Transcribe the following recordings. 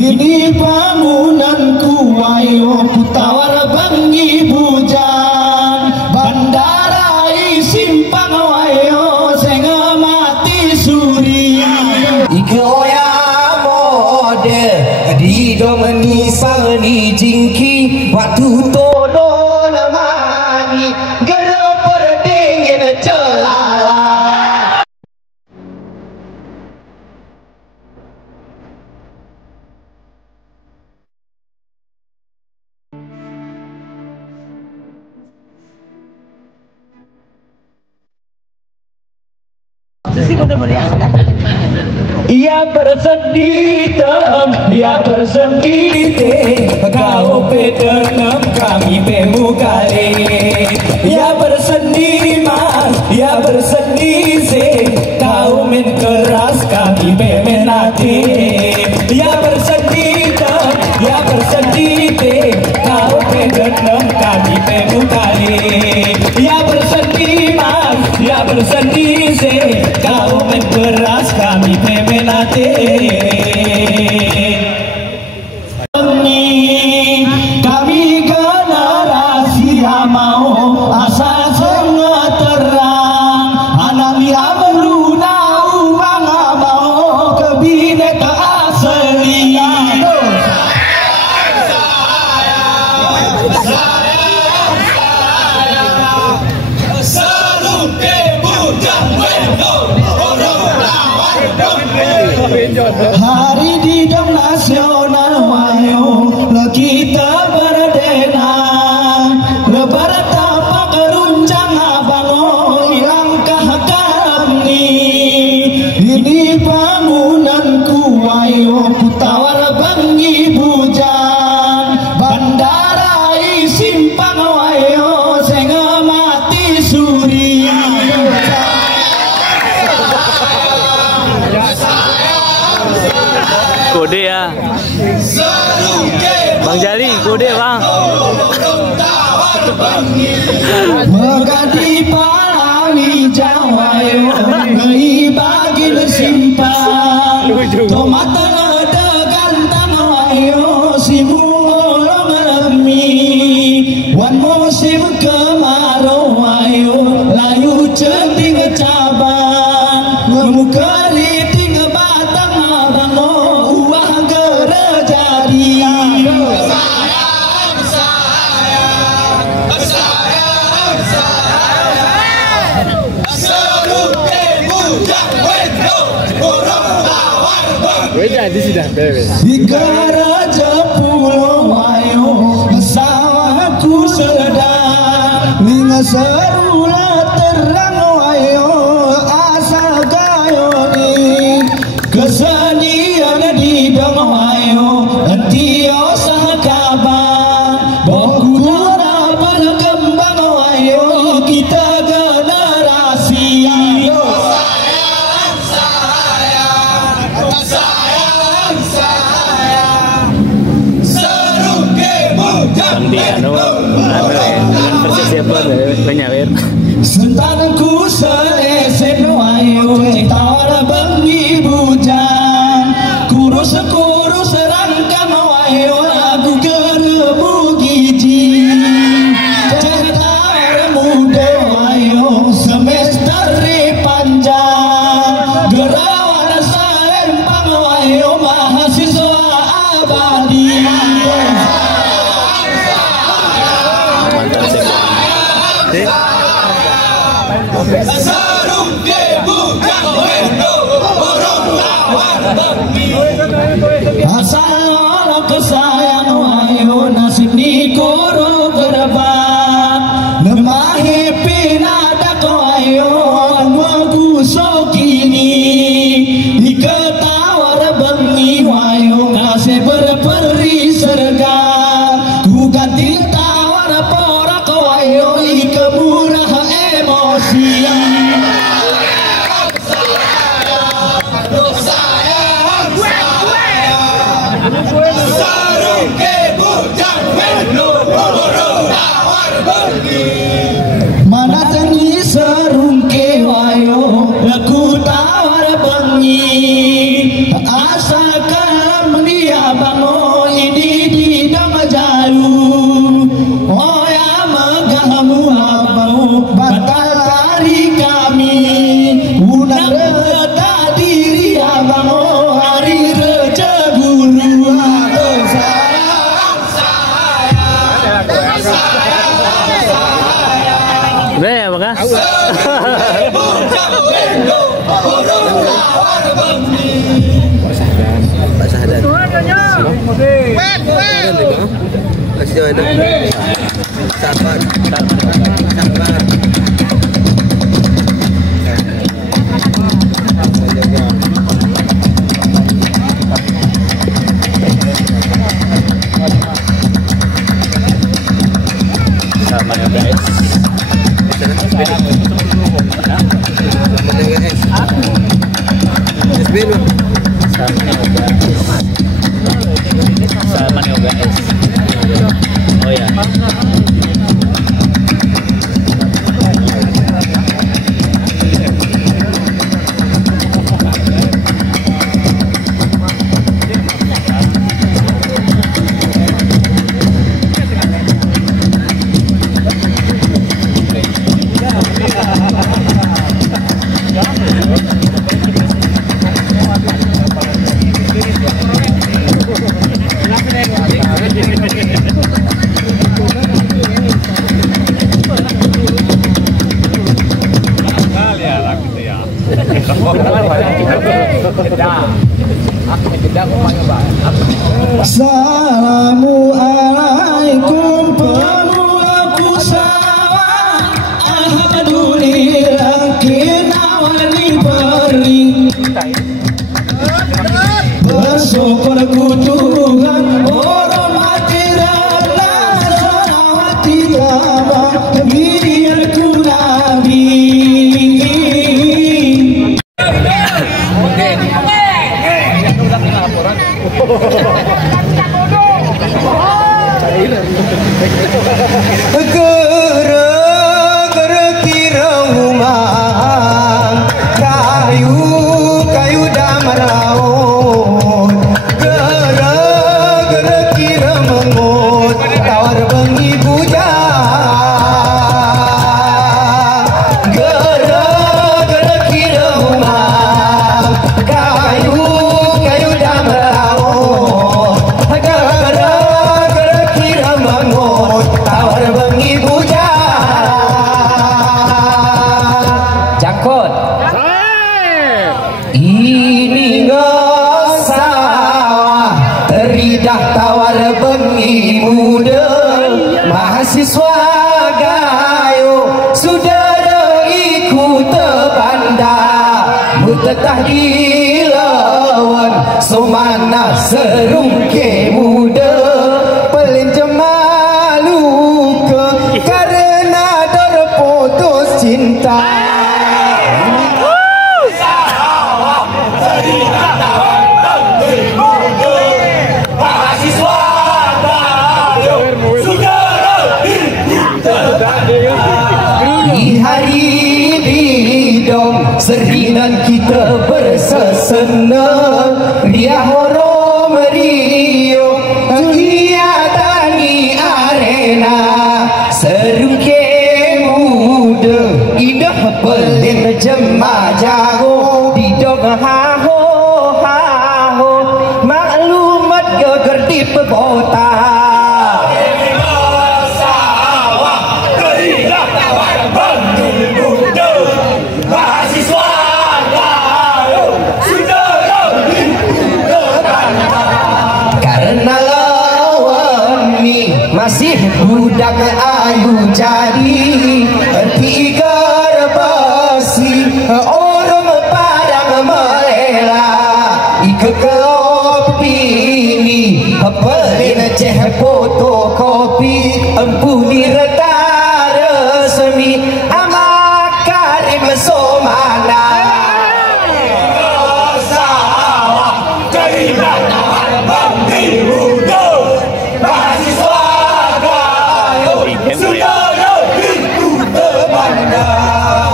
Ini bangunanku ayo ku tawar bengi bujang bandarai simpang ayo sing mati suri iko ya mode di domeni sani jingki waktu todo namani gero perdingin celala. Ia bersedih tem, ia bersedih teh, kau pedenam kami pemukare. Ia bersedih mas, ia bersedih se, kau main keras kami pemenate. Ia bersedih tem, ia bersedih teh, kau pedenam kami pemukare. Ia bersedih mas, ia bersedih se, kau main keras kami pemenate. Kami generasi mau asa semua terang anami amruna umang mau kebineka asli. Hari Didang Nasional wayo kita berdena lebaran tapak keruncang abango ilangkah kami. Ini bangunanku wayo ku tawar bengi bujang bandarai simpang wayo sing mati suri. Kode ya Bang Jali, kode bang. Megati palawi Jawa ngai bagi simpang tomata gantang ayo simulong remi wan musim kemarau ayo layu ceting cabang ngemukari ting batang abango uah gerejari. Di Raja Pulau ayo sawahku sedang ninga serula terang ayo asal gayoni kesenian di dong ayo tio sakaban bongkuna berkembang ayo kita generasi. Dengan persiapan banyak. Sentanku selesen ayo tawar bengi bujang kurus rangkam ayo aku gerebu giji tawar muda ayo semester panjang gerawan salempang ayo mahasiswa abadi. Asal kesayang wayo nasib di koro gerbang nemahi pinadak wayo anwaku sokini diketawar bengi wayo kasih berperi serga ku ganti tawar porak wayo ikemurah emosi. Mana tengi serungke wayo aku tawar bengi asa kalam dia bango ini di dama jalu oh ya magamu abang batal hari kami unang reta diri abang hari reja guru Be, apakah? Salman yoga es. Oh ya. Assalamualaikum pemulaku sawah alhamdulillah kinawani peri bersyukur ku Tuhan orang mati rela salawati abah biar ku nabi Gere kira rumah kayu damaraun gere kira mengut tawar bengi bujang gere kira rumah kayu damaraun gere kira mengut tawar bengi bujang jakot ini ngesawah ridah tawar bengi muda mahasiswa gayo sudah ikut banda mutetah di lawan sumana serungke muda pelin jemalu ke karena terputus cinta di hari didom seringan kita bersesenang dia horo merio ia tani arena serungke muda indah pelin jema jago didom haho haho maklumat geger pebota masih budak ayu jadi tiga basi orang parang melela ikut kopi ini pelin ceh fotokopi ampuni reta resmi amat karim somana sawah jadi tawar bangti muda mahasiswa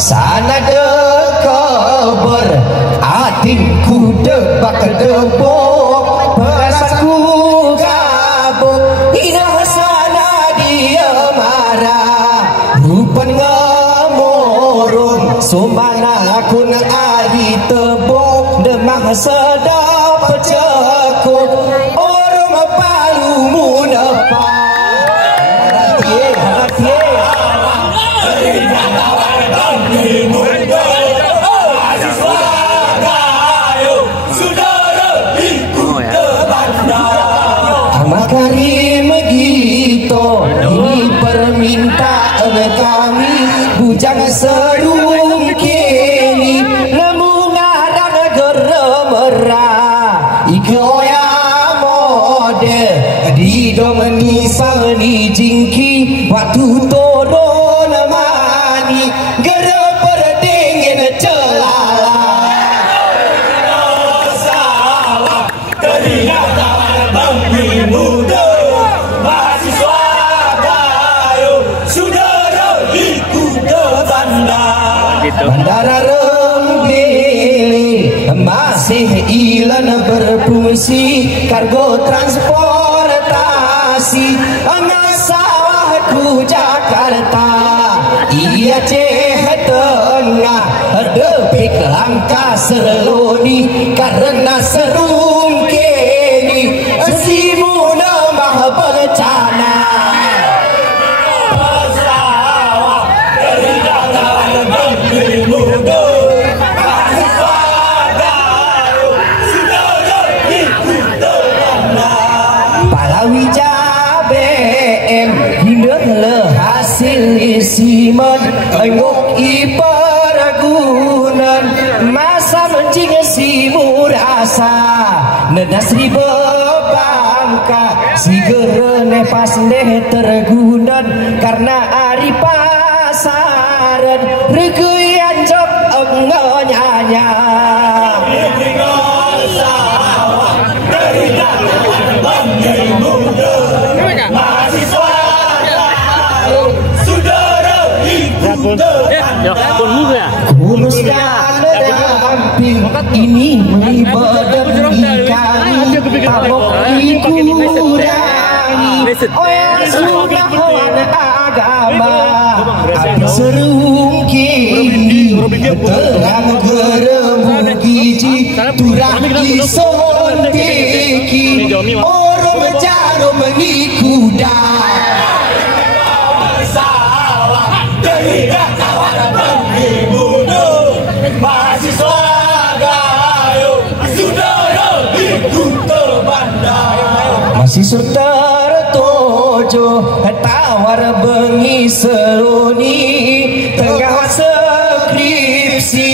sana dekabar atingku debak debok perasaanku Sumbana kun ari tebok demah sedap cekuk orang palu munapa hati Karim gitu ini permintaan kami bujang serung kini nemu ngarang geremera ikoya mode di domeni sani jingki waktu turun mani gereper dingin celala sawah teringat bangki muda mahasiswa gayo saudara ikut ke bandara Rembele masih ilan berfungsi kargo transportasi sawahku Jakarta iya tengah depik langkah serloni karena serung kini simu namah bencana sawah dari dalam negeri muda mahasiswa gayo saudara ikut terana palawija BM hidup le hasil isiman engok iparagunan masa mencing si murasa nedas ribe bangka si gerene pas neh tergunan karena ari pasaran regeyan jok enggonyanya sawah dari dalam bangkai muda mahasiswa saudara ikut uruskan damping ini melibatkan kami tabok dikurangi yang sudah kawan agama api serung kini terang geremu giji turang disontiki orang jarum ngikuda sawah dari kawan bangki muda mahasiswa gayo saudara ikut ke bandara masih tertojo tawar bengi seloni tengah skripsi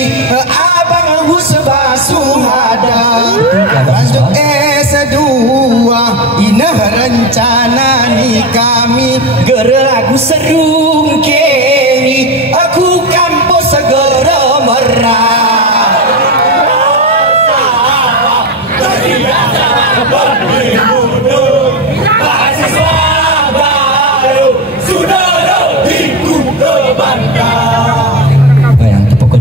abang husbah suhada lanjut S2 inah rencana nih kami gerlagu serung kini aku kampus segera merah mahasiswa gayo saudara ikut ke bandara yang tepukun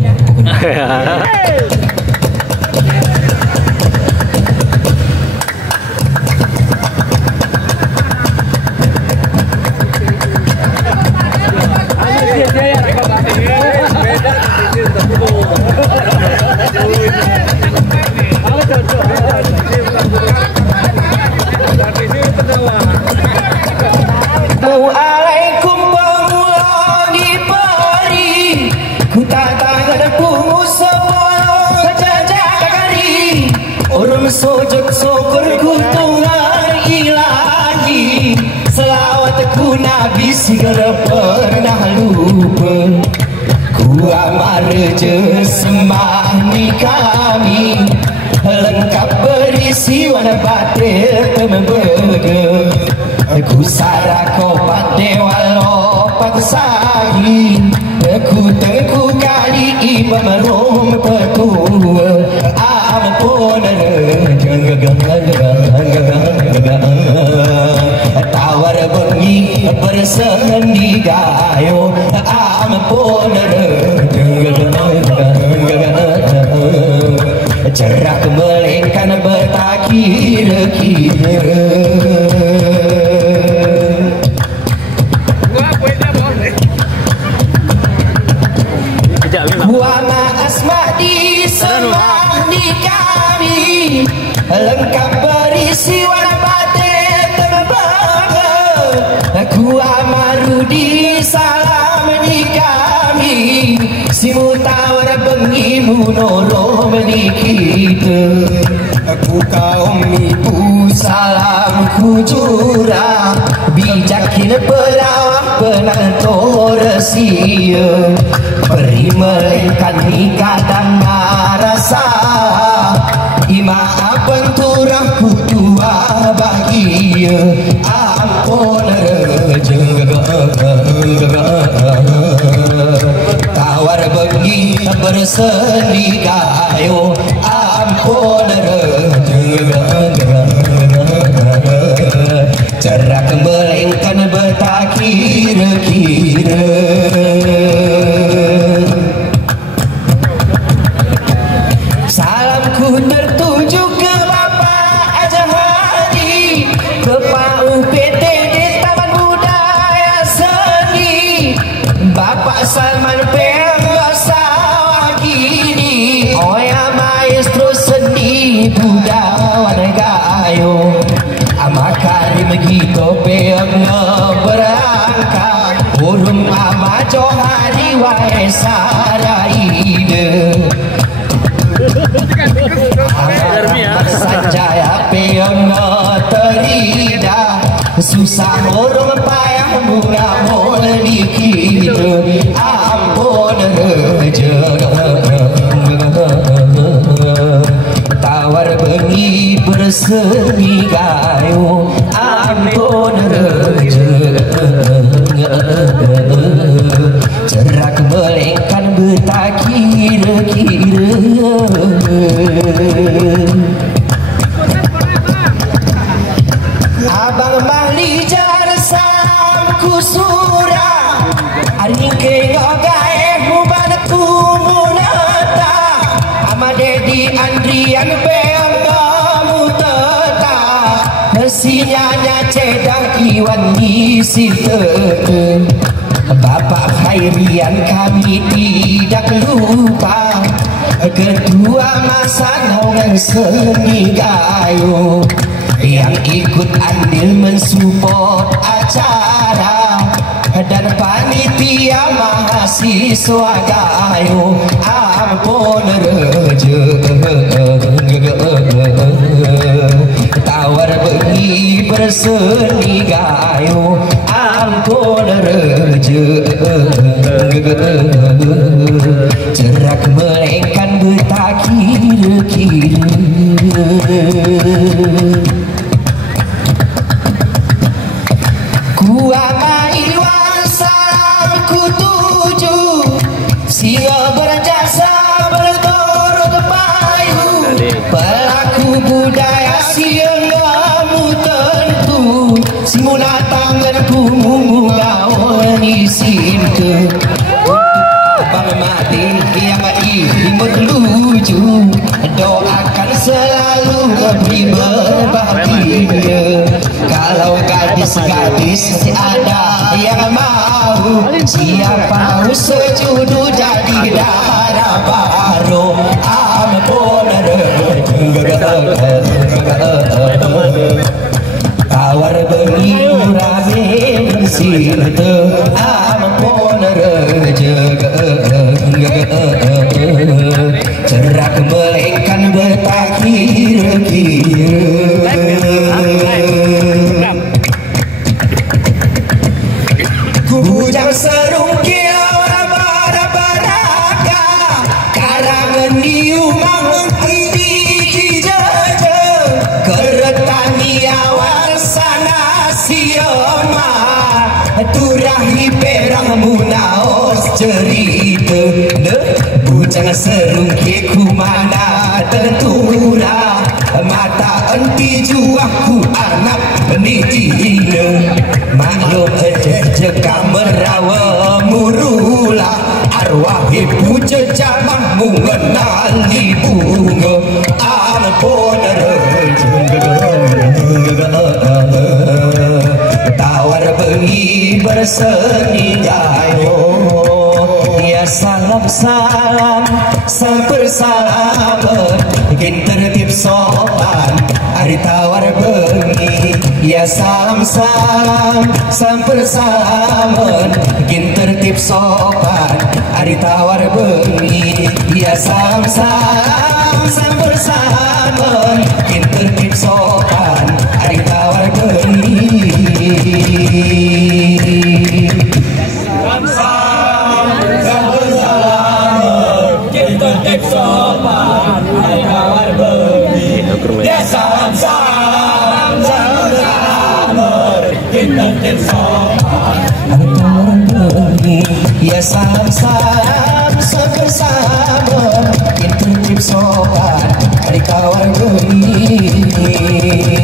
Assalamualaikum pengulang di peri ku tak tangan pungus sepuluh jajak kari orang sojok syukur ku Tuhan ilahi selawat ku Nabi segera pernah lupa ku amar je sembah ni kami lengkap berisi warna batil temebege ku sarako padewa lopak sahi ku tengku kali imam rom petua ampun tawar bengi bersendi gayo ampun cerak melengkan bertakir-kira munoro kita. Aku kaum ibu salam kujura, bijakin pelawak penantor sia, beri melengkan nikah dan rasa, imaaf benturah kutua bahagia, ampun tawar bengi berseni gayo, ampun cerak melengkan bertakir-kira. Salamku tertuju ke Bapak Ajahadi, ke Pak UPT di Taman Budaya Seni, Bapak Salman Pemgasawakini, Oya Maestro Seni Budawan Gayo, Amakarim Gito Pemga berangkat, Urung Ama Johari Wae Saraide, Sanjaya Pemga terida, susah orang payah murah molni kita, ampun tawar bengi berseni gayo, ampun cerak melengkan bertakir-kira. Abang Mahli jarsam kusura, hari ke gae muban kumunata, Amadedi Andrian Pemga mutata, sinyanya cedak Iwan Nisita, Bapak Khairian kami tidak lupa, Ketua Masa Naungan Seni Gayo, yang ikut andil mensupport acara, dan panitia mahasiswa gayo, ampun tawar bengi berseni gayo, ampun cerak melengkan bertakir-kira. Kuamai wasalam kutuju, singa berjasa berturut payu, pelaku budaya sianggamu tentu, simuna tangan kumu gaul nisimke, abang mati yang imut lucu, doakan selalu lebih berbahagia. Kalau gadis-gadis ada yang mau, siapa setuju jadi darah baru, ampun tawar bengi rame bersirta, ampun cerak melengkan bertakir-kira. Bujang serungkil bara-baraka, karangan niumang ini jaja, keretani awal sana sioma, turahi perang munaos cerita, bujang serungkil kumana tentura, mata enti juaku anak penitiina, maklum jeka merawa murula, arwah ibu jejamah mengenali bunga, ampun tawar bengi berseni gayo, ya salam-salam sampersalaman, bikin tertib sopan hari tawar bengi, ya salam-salam sampersalaman, bikin tertib tertib sopan ari tawar bengi ya sam bersama tertib sopan ari tawar bengi sam bersama tertib sopan ari tawar bengi ya sam bersama tertib sopan ya sam bersama tertib sopan hari kawan beri